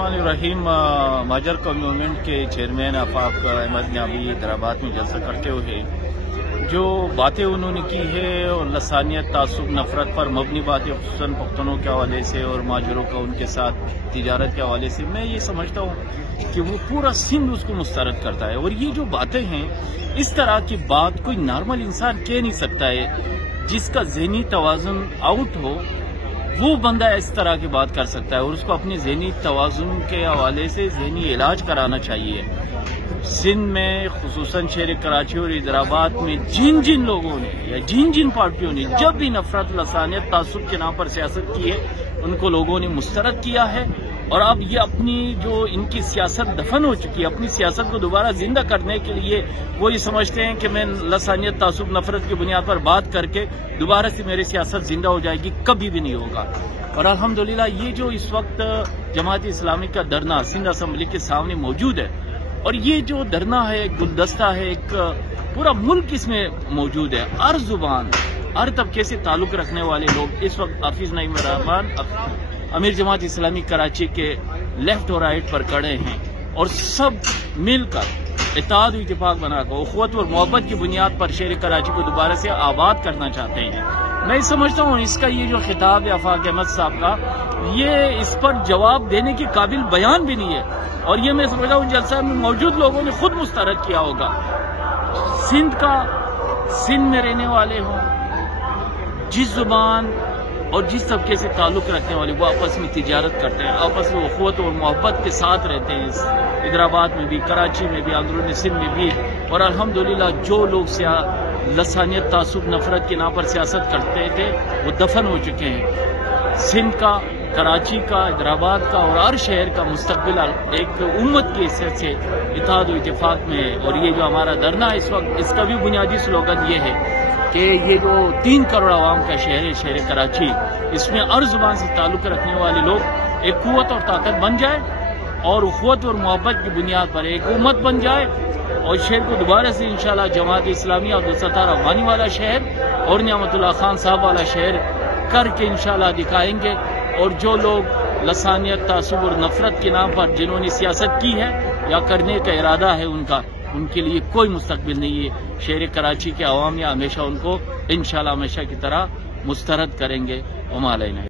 बिस्मिल्लाहिर्रहमानिर्रहीम। माजर कम्युनिटी के चेयरमैन आफाक अहमद ने अभी हैदराबाद में जलसा करते हुए जो बातें उन्होंने की है और लसानियत, तासुब, नफरत पर मबनी बातें खुसूसन पुख्तनों के हवाले से और माजरों का उनके साथ तिजारत के हवाले से, मैं ये समझता हूँ कि वो पूरा सिंध उसको मुस्तरद करता है। और ये जो बातें हैं, इस तरह की बात कोई नॉर्मल इंसान कह नहीं सकता है। जिसका ज़हनी तवाज़ुन आउट हो वो बंदा इस तरह की बात कर सकता है और उसको अपने ज़हनी तवाज़ुन के हवाले से ज़हनी इलाज कराना चाहिए। सिंध में खुसूसन शहर कराची और हैदराबाद में जिन जिन लोगों ने या जिन जिन पार्टियों ने जब भी नफरत, लसानियत, तासुब के नाम पर सियासत की है, उनको लोगों ने मुस्तरद किया है। और अब ये अपनी जो इनकी सियासत दफन हो चुकी है, अपनी सियासत को दोबारा जिंदा करने के लिए वो ये समझते हैं कि मैं लसानियत, तासुब, नफरत की बुनियाद पर बात करके दोबारा से मेरी सियासत जिंदा हो जाएगी, कभी भी नहीं होगा। और अल्हम्दुलिल्लाह ये जो इस वक्त जमात इस्लामी का धरना सिंध असेंबली के सामने मौजूद है, और ये जो धरना है एक गुलदस्ता है, एक पूरा मुल्क इसमें मौजूद है। हर जुबान, हर तबके से ताल्लुक रखने वाले लोग इस वक्त हाफिज नईम रहमान, अमीर जमात इस्लामी कराची के लेफ्ट और राइट पर खड़े हैं और सब मिलकर इत्तेहाद और इत्तेफाक बनाकर उखवत और मोहब्बत की बुनियाद पर शहर कराची को दोबारा से आबाद करना चाहते हैं। मैं समझता हूँ इसका ये जो खिताब है आफाक अहमद साहब का, ये इस पर जवाब देने के काबिल बयान भी नहीं है। और ये मैं समझता हूँ जलसा में मौजूद लोगों ने खुद मुस्तरद किया होगा। सिंध में रहने वाले हों, जिस जुबान और जिस तबके से ताल्लुक रखने वाले, वो आपस में तिजारत करते हैं, आपस में उखवत और मोहब्बत के साथ रहते हैं। हैदराबाद में भी, कराची में भी, अंदरूनी सिंध में भी। और अल्हम्दुलिल्लाह जो लोग लसानियत, तासुब, नफरत के नाम पर सियासत करते थे वो दफन हो चुके हैं। सिंध का, कराची का, हैदराबाद का और हर शहर का मुस्तकबिल एक उम्मत की हैसियत से इत्तेहाद और इत्तेफाक में है। और ये जो हमारा धरना है इस वक्त, इसका भी बुनियादी स्लोगन ये है कि ये जो 3 करोड़ आवाम का शहर है, शहर कराची, इसमें हर जुबान से ताल्लुक रखने वाले लोग एक कुव्वत और ताकत बन जाए और उखवत और मोहब्बत की बुनियाद पर एक उम्मत बन जाए और शहर को दोबारा से इंशाल्लाह जमात इस्लामी, अब्दुल सत्तार अफगानी वाला शहर और नियामतुल्लाह खान साहब वाला शहर करके इंशाल्लाह दिखाएंगे। और जो लोग लसानियत, तासुब और नफरत के नाम पर जिन्होंने सियासत की है या करने का इरादा है उनका, उनके लिए कोई मुस्तकबिल नहीं है। शहर कराची के अवाम या हमेशा उनको इंशाल्लाह हमेशा की तरह मुस्तरद करेंगे।